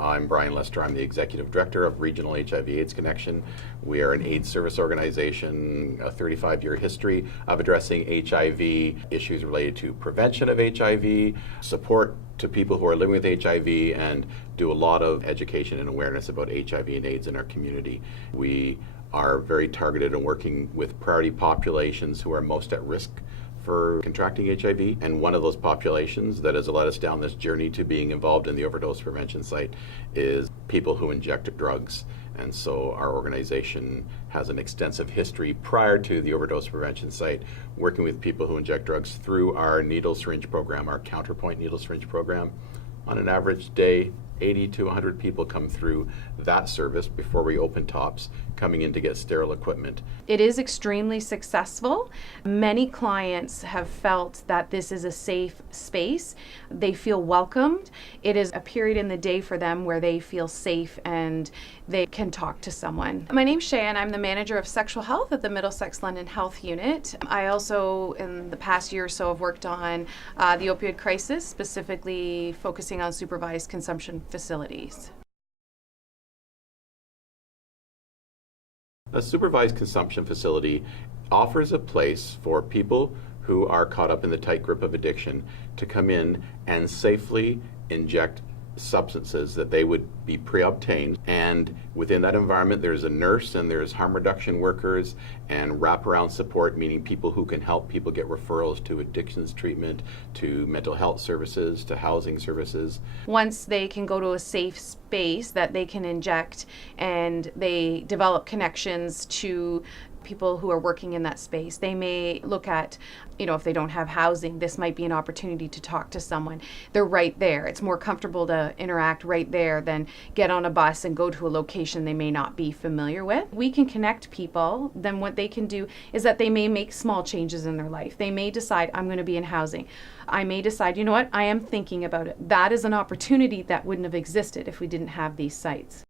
I'm Brian Lester. I'm the Executive Director of Regional HIV/AIDS Connection. We are an AIDS service organization, a 35-year history of addressing HIV, issues related to prevention of HIV, support to people who are living with HIV, and do a lot of education and awareness about HIV and AIDS in our community. We are very targeted in working with priority populations who are most at risk for contracting HIV, and one of those populations that has led us down this journey to being involved in the overdose prevention site is people who inject drugs. And so our organization has an extensive history prior to the overdose prevention site working with people who inject drugs through our needle syringe program, our counterpoint needle syringe program. On an average day, 80 to 100 people come through that service before we open tops, coming in to get sterile equipment. It is extremely successful. Many clients have felt that this is a safe space. They feel welcomed. It is a period in the day for them where they feel safe and they can talk to someone. My name's Shay and I'm the manager of sexual health at the Middlesex London Health Unit. I also, in the past year or so, have worked on the opioid crisis, specifically focusing on supervised consumption facilities. A supervised consumption facility offers a place for people who are caught up in the tight grip of addiction to come in and safely inject substances that they would be pre-obtained, and within that environment there's a nurse and there's harm reduction workers and wraparound support, meaning people who can help people get referrals to addictions treatment, to mental health services, to housing services. Once they can go to a safe space that they can inject and they develop connections to people who are working in that space, they may look at, if they don't have housing, this might be an opportunity to talk to someone. They're right there. It's more comfortable to interact right there than get on a bus and go to a location they may not be familiar with. We can connect people. Then what they can do is that they may make small changes in their life. They may decide, I'm going to be in housing. I may decide, I am thinking about it. That is an opportunity that wouldn't have existed if we didn't have these sites.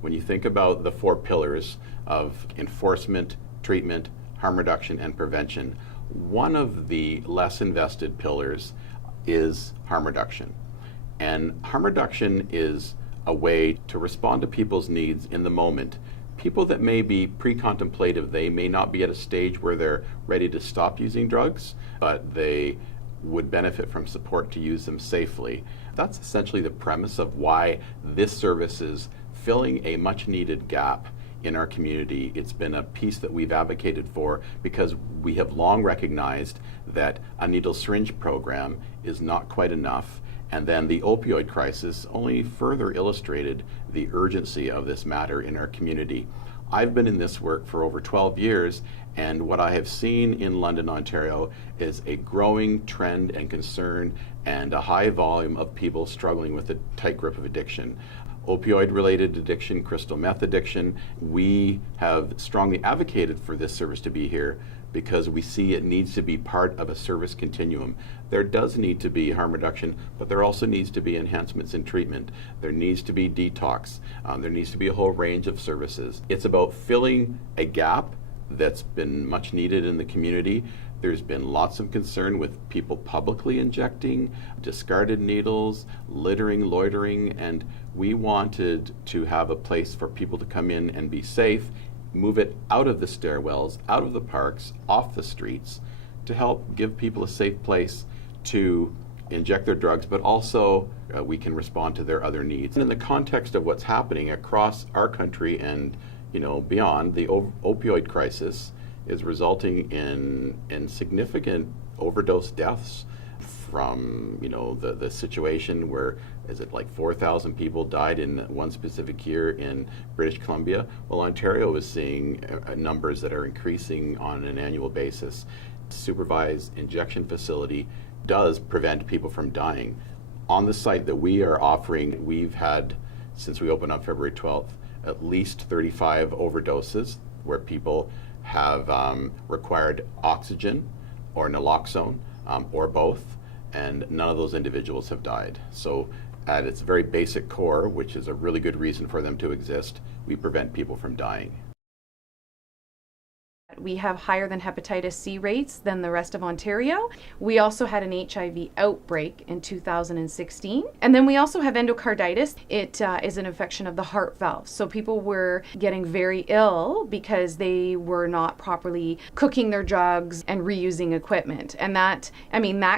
When you think about the 4 pillars of enforcement, treatment, harm reduction, and prevention, one of the less invested pillars is harm reduction. And harm reduction is a way to respond to people's needs in the moment. People that may be pre-contemplative, they may not be at a stage where they're ready to stop using drugs, but they would benefit from support to use them safely. That's essentially the premise of why this service is filling a much needed gap in our community. It's been a piece that we've advocated for because we have long recognized that a needle syringe program is not quite enough, and then the opioid crisis only further illustrated the urgency of this matter in our community. I've been in this work for over 12 years, and what I have seen in London, Ontario is a growing trend and concern and a high volume of people struggling with the tight grip of addiction. Opioid-related addiction, crystal meth addiction. We have strongly advocated for this service to be here because we see it needs to be part of a service continuum. There does need to be harm reduction, but there also needs to be enhancements in treatment. There needs to be detox. There needs to be a whole range of services. It's about filling a gap that's been much needed in the community. There's been lots of concern with people publicly injecting, discarded needles, littering, loitering, and we wanted to have a place for people to come in and be safe, move it out of the stairwells, out of the parks, off the streets, to help give people a safe place to inject their drugs, but also we can respond to their other needs. And in the context of what's happening across our country and beyond, the opioid crisis is resulting in significant overdose deaths from the situation where is it like 4,000 people died in one specific year in British Columbia. Well, Ontario is seeing numbers that are increasing on an annual basis. Supervised injection facility does prevent people from dying. On the site that we are offering, we've had, since we opened on February 12th, at least 35 overdoses where people have required oxygen or naloxone or both, and none of those individuals have died. So at its very basic core, which is a really good reason for them to exist, we prevent people from dying. We have higher than hepatitis C rates than the rest of Ontario. We also had an HIV outbreak in 2016. And then we also have endocarditis. It is an infection of the heart valve. So people were getting very ill because they were not properly cooking their drugs and reusing equipment. And that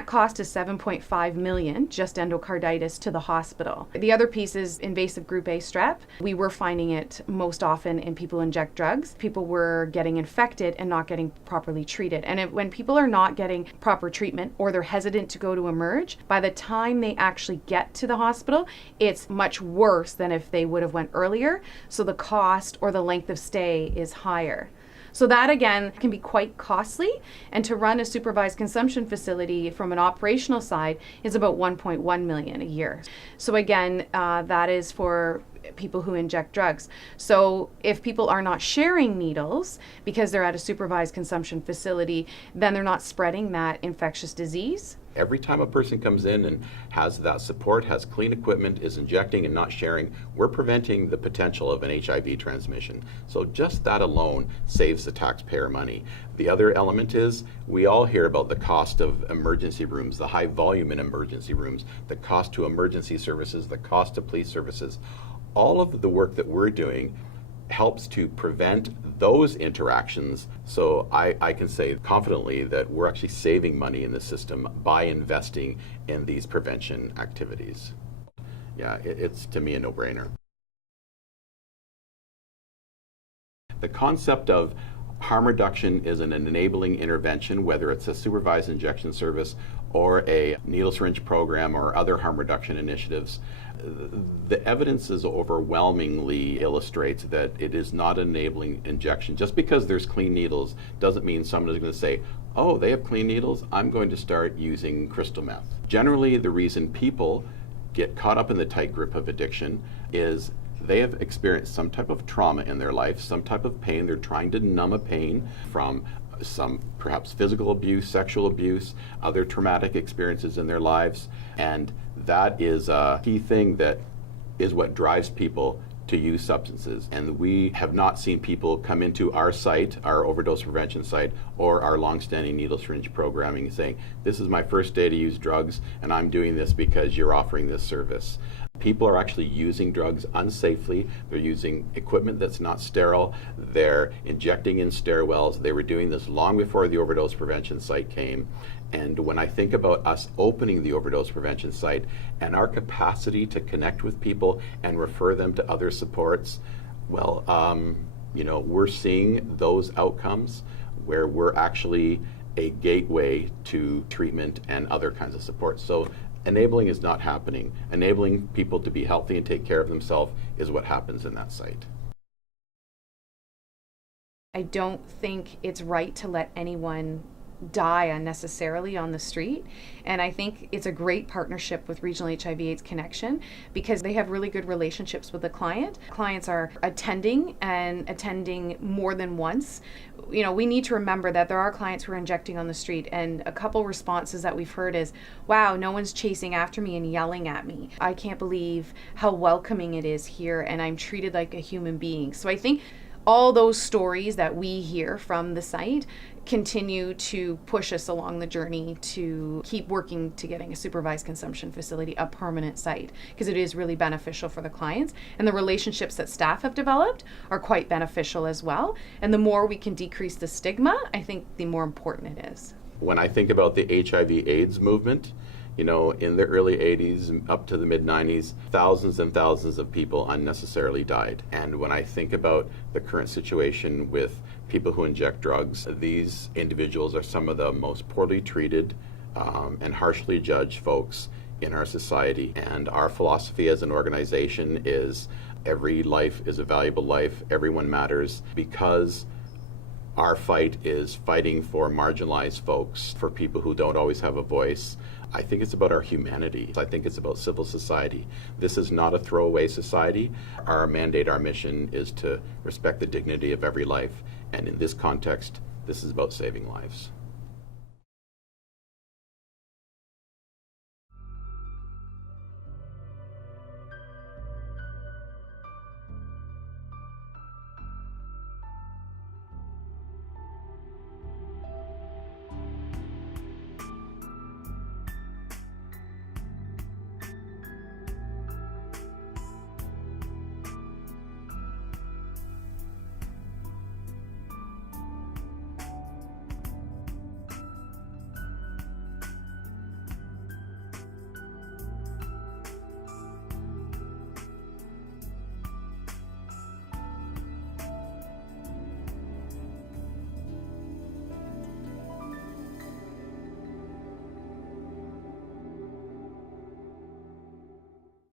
cost is $7.5 million, just endocarditis, to the hospital. The other piece is invasive group A strep. We were finding it most often in people who inject drugs. People were getting infected and not getting properly treated. And when people are not getting proper treatment or they're hesitant to go to emerge, by the time they actually get to the hospital, it's much worse than if they would have went earlier. So the cost or the length of stay is higher. So that, again, can be quite costly. And to run a supervised consumption facility from an operational side is about $1.1 million a year. So again, that is for people who inject drugs. So if people are not sharing needles because they're at a supervised consumption facility, then they're not spreading that infectious disease. Every time a person comes in and has that support, has clean equipment, is injecting and not sharing, we're preventing the potential of an HIV transmission. So just that alone saves the taxpayer money. The other element is we all hear about the cost of emergency rooms, the high volume in emergency rooms, the cost to emergency services, the cost to police services. All of the work that we're doing helps to prevent those interactions. So I can say confidently that we're actually saving money in the system by investing in these prevention activities. Yeah, it's to me a no-brainer. The concept of harm reduction is an enabling intervention, whether it's a supervised injection service or a needle syringe program or other harm reduction initiatives. The evidence is overwhelmingly illustrates that it is not enabling injection. Just because there's clean needles doesn't mean someone is going to say, oh, they have clean needles, I'm going to start using crystal meth. Generally, the reason people get caught up in the tight grip of addiction is they have experienced some type of trauma in their life, some type of pain. They're trying to numb a pain from some perhaps physical abuse, sexual abuse, other traumatic experiences in their lives. And that is a key thing that is what drives people to use substances. And we have not seen people come into our site, our overdose prevention site, or our longstanding needle syringe programming saying, this is my first day to use drugs and I'm doing this because you're offering this service. People are actually using drugs unsafely. They're using equipment that's not sterile. They're injecting in stairwells. They were doing this long before the overdose prevention site came. And when I think about us opening the overdose prevention site and our capacity to connect with people and refer them to other supports, well, we're seeing those outcomes where we're actually a gateway to treatment and other kinds of support. So enabling is not happening. Enabling people to be healthy and take care of themselves is what happens in that site. I don't think it's right to let anyone die unnecessarily on the street. And I think it's a great partnership with Regional HIV/AIDS Connection because they have really good relationships with the client. Clients are attending more than once. We need to remember that there are clients who are injecting on the street, and a couple responses that we've heard is, wow, no one's chasing after me and yelling at me. I can't believe how welcoming it is here and I'm treated like a human being. So I think all those stories that we hear from the site continue to push us along the journey to keep working to getting a supervised consumption facility a permanent site, because it is really beneficial for the clients, and the relationships that staff have developed are quite beneficial as well. And the more we can decrease the stigma, I think the more important it is. When I think about the HIV/AIDS movement, in the early 80s up to the mid 90s, thousands and thousands of people unnecessarily died. And when I think about the current situation with people who inject drugs, these individuals are some of the most poorly treated and harshly judged folks in our society. And our philosophy as an organization is every life is a valuable life, everyone matters, because our fight is fighting for marginalized folks, for people who don't always have a voice. I think it's about our humanity. I think it's about civil society. This is not a throwaway society. Our mandate, our mission is to respect the dignity of every life. And in this context, this is about saving lives.